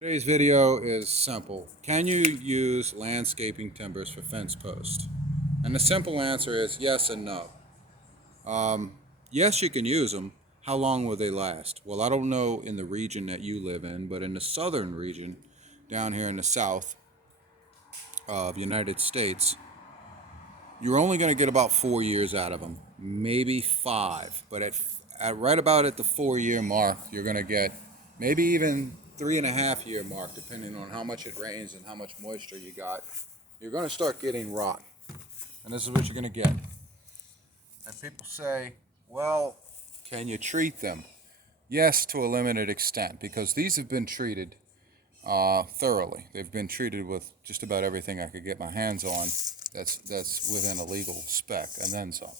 Today's video is simple. Can you use landscaping timbers for fence posts? And the simple answer is yes and no. Yes, you can use them. How long will they last? Well, I don't know in the region that you live in, but in the southern region, down here in the south of the United States, you're only going to get about 4 years out of them, maybe 5. But at right about at the 4 year mark, you're going to get maybe even 3.5 year mark, depending on how much it rains and how much moisture you got. You're going to start getting rot, and this is what you're going to get. And people say, well, can you treat them? Yes, to a limited extent, because these have been treated thoroughly. They've been treated with just about everything I could get my hands on that's within a legal spec, and then some.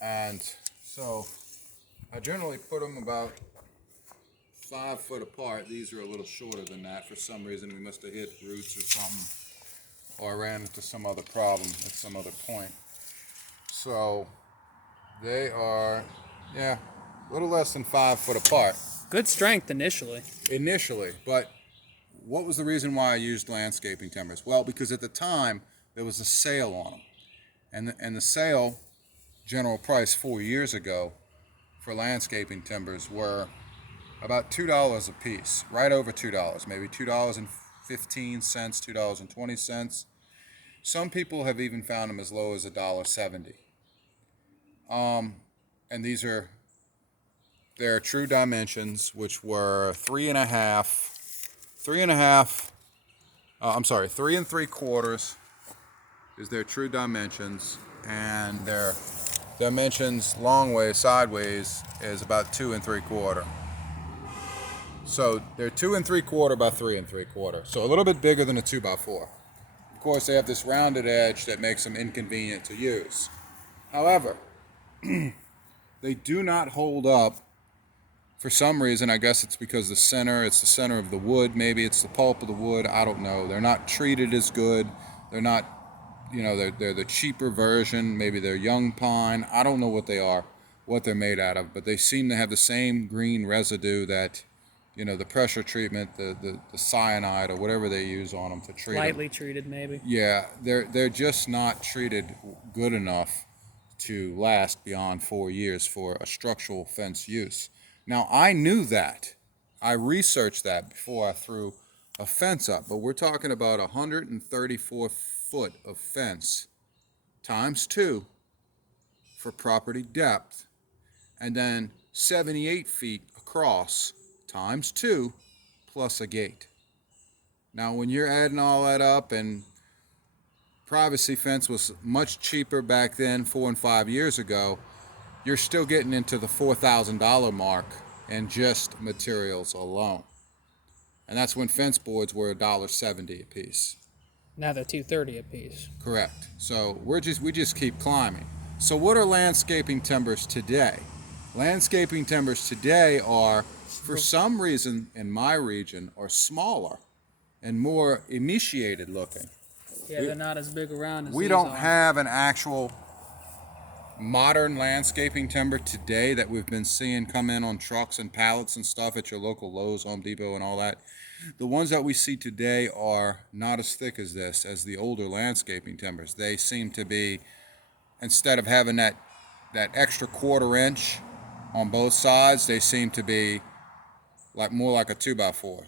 And so I generally put them about 5 foot apart. These are a little shorter than that. For some reason, we must have hit roots or something, or ran into some other problem at some other point. So they are, yeah, a little less than 5 foot apart. Good strength initially. But what was the reason why I used landscaping timbers? Well, because at the time there was a sale on them, and the sale, general price 4 years ago for landscaping timbers were about $2 a piece, right over $2, maybe $2.15, $2.20. Some people have even found them as low as $1.70. And these are their true dimensions, which were 3.75 is their true dimensions, and their dimensions long way sideways is about 2 3/4. So they're 2 3/4 by 3 3/4, so a little bit bigger than a 2x4. Of course, they have this rounded edge that makes them inconvenient to use. However, they do not hold up for some reason. I guess it's because it's the center of the wood. Maybe it's the pulp of the wood. I don't know. They're not treated as good. They're not, they're the cheaper version. Maybe they're young pine. I don't know what they are, what they're made out of, but they seem to have the same green residue that, the pressure treatment, the cyanide or whatever they use on them to treat them. Lightly treated, maybe. Yeah, they're just not treated good enough to last beyond 4 years for a structural fence use. Now, I knew that. I researched that before I threw a fence up, but we're talking about 134 foot of fence times 2 for property depth, and then 78 feet across times 2 plus a gate. Now, when you're adding all that up, and privacy fence was much cheaper back then, 4 and 5 years ago, you're still getting into the $4,000 mark in just materials alone. And that's when fence boards were $1.70 a piece. Now they're $2.30 a piece. Correct. So we just keep climbing. So what are landscaping timbers today? Landscaping timbers today are, for some reason in my region, are smaller and more emaciated looking. Yeah, they're not as big around as We these don't are. have an actual modern landscaping timber today that we've been seeing come in on trucks and pallets and stuff at your local Lowe's, Home Depot, and all that. The ones that we see today are not as thick as this, as the older landscaping timbers. They seem to be, instead of having that extra 1/4 inch on both sides, they seem to be more like a 2x4,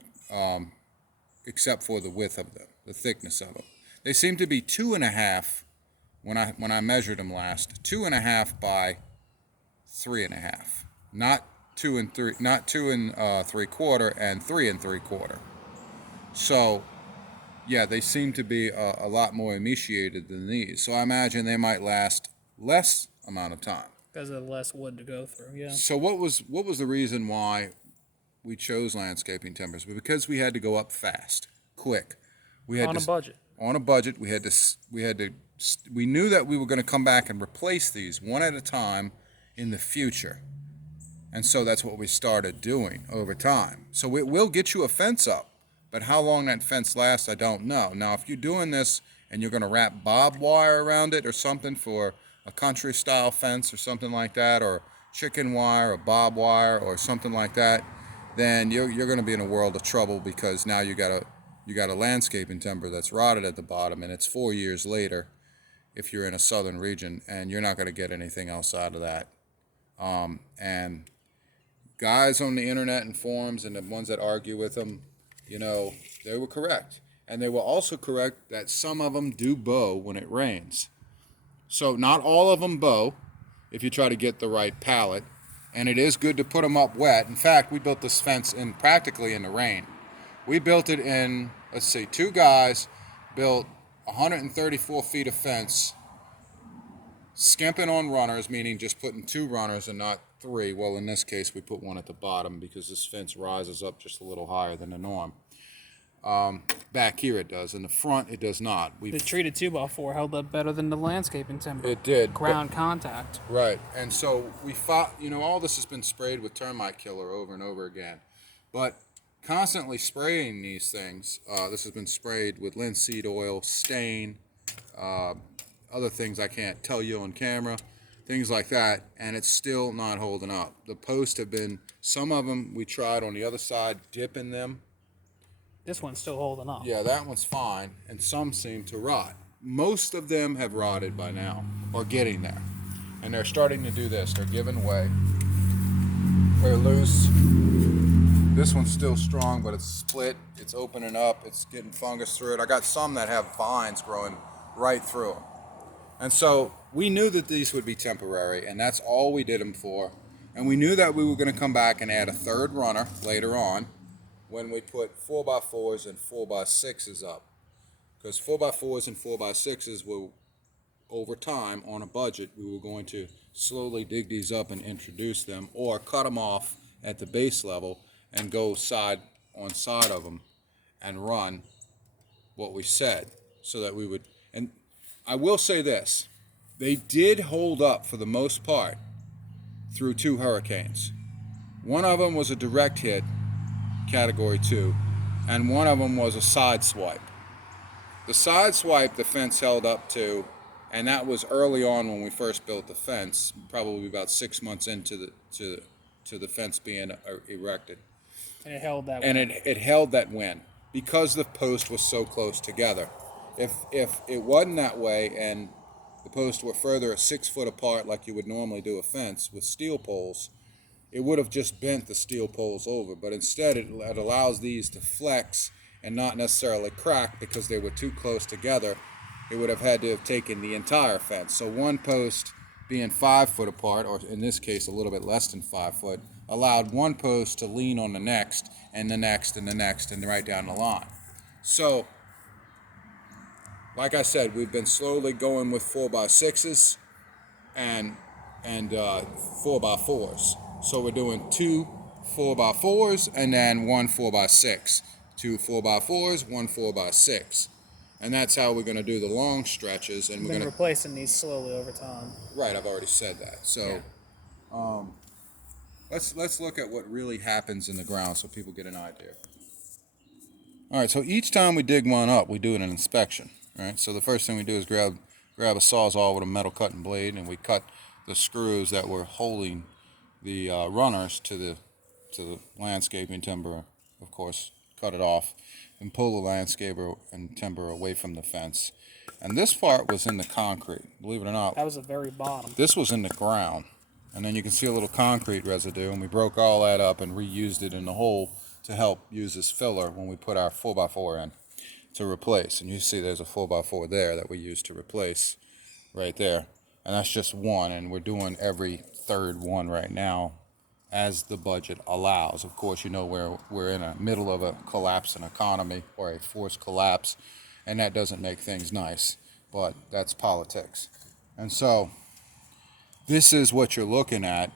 except for the width of them, the thickness of them. They seem to be 2.5 when I measured them last, 2.5 by 3.5, not 2 and 3/4 and 3 3/4. So yeah, they seem to be a lot more emaciated than these. So I imagine they might last less amount of time. Because of less wood to go through, yeah. So what was the reason why we chose landscaping timbers? Because we had to go up fast, quick. We had On a budget. On a budget, we knew that we were going to come back and replace these one at a time in the future. And so that's what we started doing over time. So we'll get you a fence up, but how long that fence lasts, I don't know. Now, if you're doing this and you're going to wrap barbed wire around it or something for a country style fence or something like that, or chicken wire or barbed wire or something like that, then you're going to be in a world of trouble, because now you got a landscaping timber that's rotted at the bottom, and it's 4 years later if you're in a southern region, and you're not going to get anything else out of that. And guys on the internet and forums and the ones that argue with them, they were correct. And they were also correct that some of them do bow when it rains. So not all of them bow if you try to get the right pallet. And it is good to put them up wet. In fact, we built this fence practically in the rain. We built it in, let's see, two guys built 134 feet of fence, skimping on runners, meaning just putting 2 runners and not 3. Well, in this case, we put 1 at the bottom because this fence rises up just a little higher than the norm. Back here it does. In the front, it does not. The treated 2x4 held up better than the landscaping timber. It did. Ground contact. Right. And so we fought, all this has been sprayed with termite killer over and over again. But constantly spraying these things, this has been sprayed with linseed oil, stain, other things I can't tell you on camera, things like that, and it's still not holding up. The posts have been, some of them we tried on the other side, dipping them. This one's still holding up. Yeah, that one's fine, and some seem to rot. Most of them have rotted by now, or getting there. And they're starting to do this. They're giving way. They're loose. This one's still strong, but it's split. It's opening up. It's getting fungus through it. I got some that have vines growing right through them. And so we knew that these would be temporary, and that's all we did them for. And we knew that we were going to come back and add a 3rd runner later on when we put 4x4s and 4x6s up. Because 4x4s and 4x6s will, over time, on a budget, we were going to slowly dig these up and introduce them, or cut them off at the base level and go side on side of them and run what we said, so that we would. And I will say this, they did hold up for the most part through 2 hurricanes. One of them was a direct hit, category 2, and one of them was a side swipe. The side swipe the fence held up to, and that was early on when we first built the fence, probably about 6 months into the fence being erected. And it held that And wind. it held that wind because the post was so close together. If it wasn't that way and the posts were further 6 foot apart like you would normally do a fence with steel poles, it would have just bent the steel poles over. But instead it allows these to flex and not necessarily crack because they were too close together. It would have had to have taken the entire fence. So one post being 5 foot apart, or in this case a little bit less than 5 foot, allowed one post to lean on the next and the next and the next and right down the line. So like I said, we've been slowly going with 4x6s and 4x4s. So we're doing 2 4x4s and then 1 4x6. 2 4x4s, 1 4x6. And that's how we're going to do the long stretches. And We've we're been going to replacing these slowly over time. Right, I've already said that. So let's look at what really happens in the ground so people get an idea. All right, so each time we dig one up, we do an inspection. Right, so the first thing we do is grab a sawzall with a metal cutting blade, and we cut the screws that were holding the runners to the landscaping timber. Of course, cut it off and pull the landscaper and timber away from the fence. And this part was in the concrete, believe it or not. That was the very bottom. This was in the ground, and then you can see a little concrete residue, and we broke all that up and reused it in the hole to help use as filler when we put our 4x4 in to replace. And you see there's a 4x4 there that we used to replace right there. And that's just one, and we're doing every 3rd one right now as the budget allows. Of course, we're in the middle of a collapsing economy, or a forced collapse, and that doesn't make things nice, but that's politics. And so this is what you're looking at.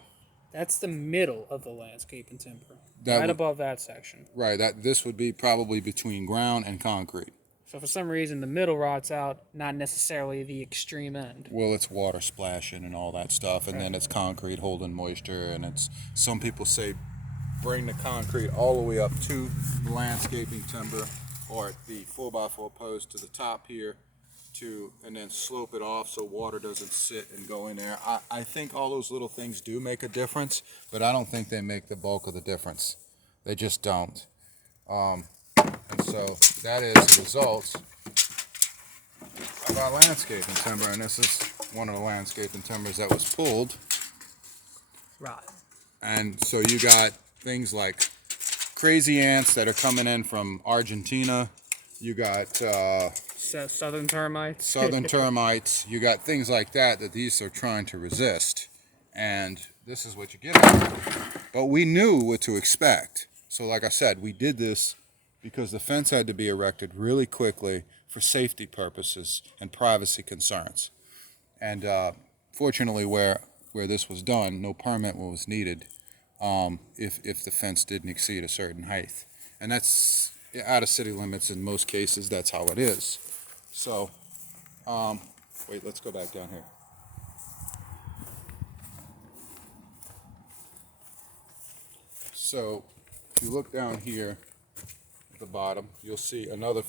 That's the middle of the landscaping timber. Right above that section. Right, this would be probably between ground and concrete. So for some reason, the middle rots out, not necessarily the extreme end. Well, it's water splashing and all that stuff, and then it's concrete holding moisture, and it's, some people say bring the concrete all the way up to the landscaping timber, or the 4x4 post to the top here, and then slope it off so water doesn't sit and go in there. I think all those little things do make a difference, but I don't think they make the bulk of the difference. They just don't. And so that is the result of our landscaping timber. And this is one of the landscaping timbers that was pulled. Right. And so you got things like crazy ants that are coming in from Argentina. You got Southern termites. southern termites. You got things like that these are trying to resist. And this is what you get out of it. But we knew what to expect. So like I said, we did this because the fence had to be erected really quickly for safety purposes and privacy concerns. And fortunately, where this was done, no permit was needed if the fence didn't exceed a certain height. And that's out of city limits in most cases. That's how it is. So, wait, let's go back down here. So, if you look down here at the bottom, you'll see another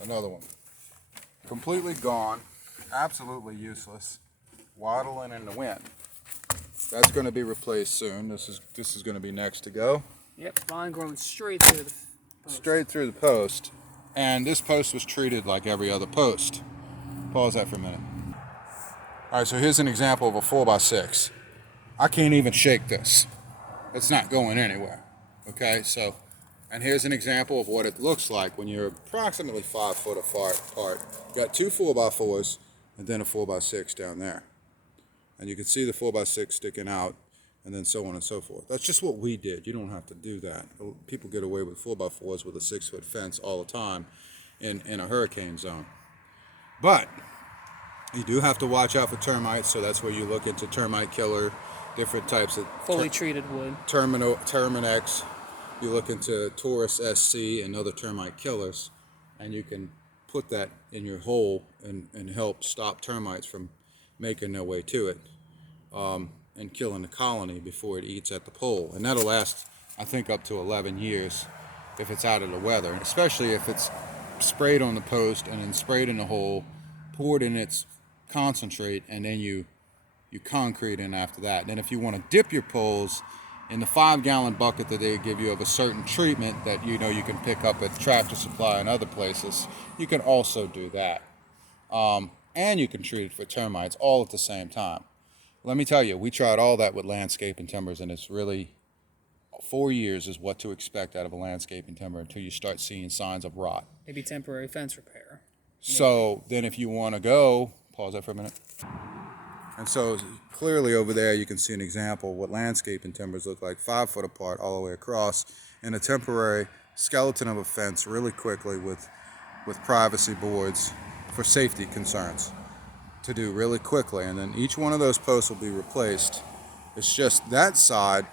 one. Completely gone, absolutely useless, waddling in the wind. That's going to be replaced soon. This is going to be next to go. Yep, vine growing straight through the post. Straight through the post. And this post was treated like every other post. Pause that for a minute. All right, so here's an example of a 4x6. I can't even shake this. It's not going anywhere. Okay, so, and here's an example of what it looks like when you're approximately 5 foot apart. You got two 4x4s and then a 4x6 down there. And you can see the 4x6 sticking out, and then so on and so forth. That's just what we did. You don't have to do that. People get away with 4x4s with a 6-foot fence all the time in a hurricane zone. But you do have to watch out for termites, so that's where you look into termite killer, different types of fully treated wood. Terminex. You look into Taurus SC and other termite killers, and you can put that in your hole and help stop termites from making their way to it and killing the colony before it eats at the pole. And that'll last, I think, up to 11 years if it's out of the weather, especially if it's sprayed on the post and then sprayed in the hole, poured in its concentrate, and then you concrete in after that. And then if you want to dip your poles in the 5-gallon bucket that they give you of a certain treatment that you can pick up at Tractor Supply and other places, you can also do that. And you can treat it for termites all at the same time. Let me tell you, we tried all that with landscaping timbers, and it's really 4 years is what to expect out of a landscaping timber until you start seeing signs of rot. Maybe temporary fence repair. So then if you want to go, pause that for a minute. And so clearly over there you can see an example of what landscaping timbers look like, 5 foot apart all the way across in a temporary skeleton of a fence really quickly with privacy boards for safety concerns to do really quickly. And then each one of those posts will be replaced. It's just that side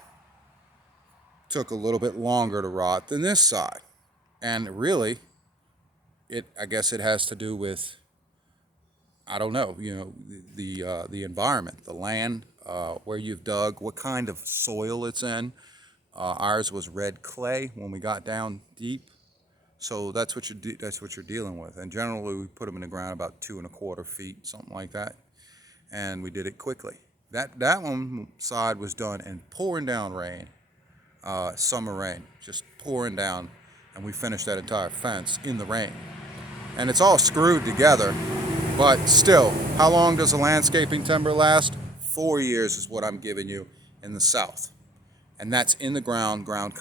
took a little bit longer to rot than this side. And really, I guess it has to do with, I don't know, the environment, the land, where you've dug, what kind of soil it's in. Ours was red clay when we got down deep, so that's what you're dealing with. And generally, we put them in the ground about 2¼ feet, something like that, and we did it quickly. That one side was done in pouring down rain, summer rain, just pouring down, and we finished that entire fence in the rain. And it's all screwed together. But still, how long does a landscaping timber last? 4 years is what I'm giving you in the south. And that's in the ground ground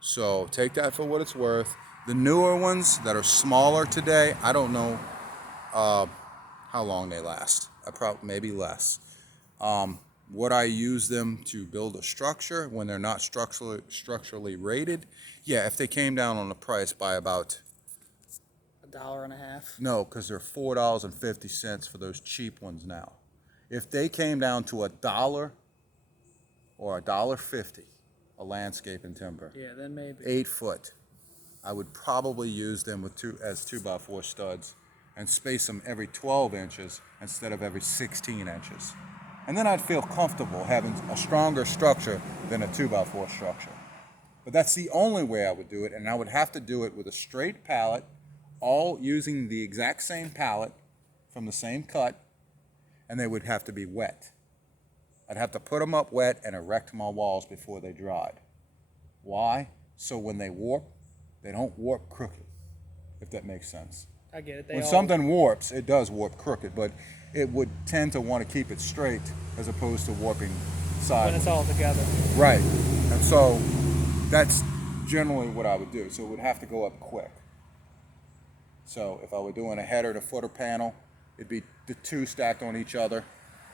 So take that for what it's worth. The newer ones that are smaller today, I don't know how long they last. Maybe less. Would I use them to build a structure when they're not structurally rated? Yeah, if they came down on the price by about $1.50. No, because they're $4.50 for those cheap ones now. If they came down to $1 or $1.50, a landscaping timber, yeah, then maybe 8 foot, I would probably use them with 2x4 studs and space them every 12 inches instead of every 16 inches. And then I'd feel comfortable having a stronger structure than a 2x4 structure. But that's the only way I would do it, and I would have to do it with a straight pallet, all using the exact same pallet from the same cut, and they would have to be wet. I'd have to put them up wet and erect my walls before they dried. Why? So when they warp, they don't warp crooked, if that makes sense. I get it. When something warps, it does warp crooked, but it would tend to want to keep it straight as opposed to warping sideways. When it's all together. Right. And so that's generally what I would do. So it would have to go up quick. So if I were doing a header and a footer panel, it'd be the two stacked on each other,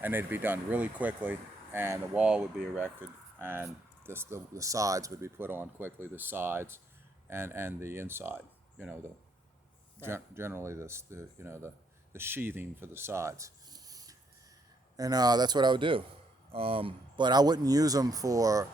and they'd be done really quickly, and the wall would be erected, and the sides would be put on quickly, the sides and the inside, generally the sheathing for the sides. And that's what I would do. But I wouldn't use them for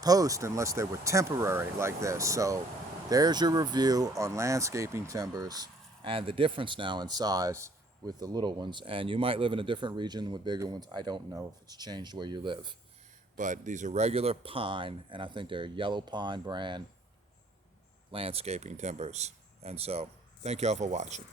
post unless they were temporary like this. So there's your review on landscaping timbers and the difference now in size with the little ones. And you might live in a different region with bigger ones. I don't know if it's changed where you live. But these are regular pine, and I think they're yellow pine brand landscaping timbers. And so thank you all for watching.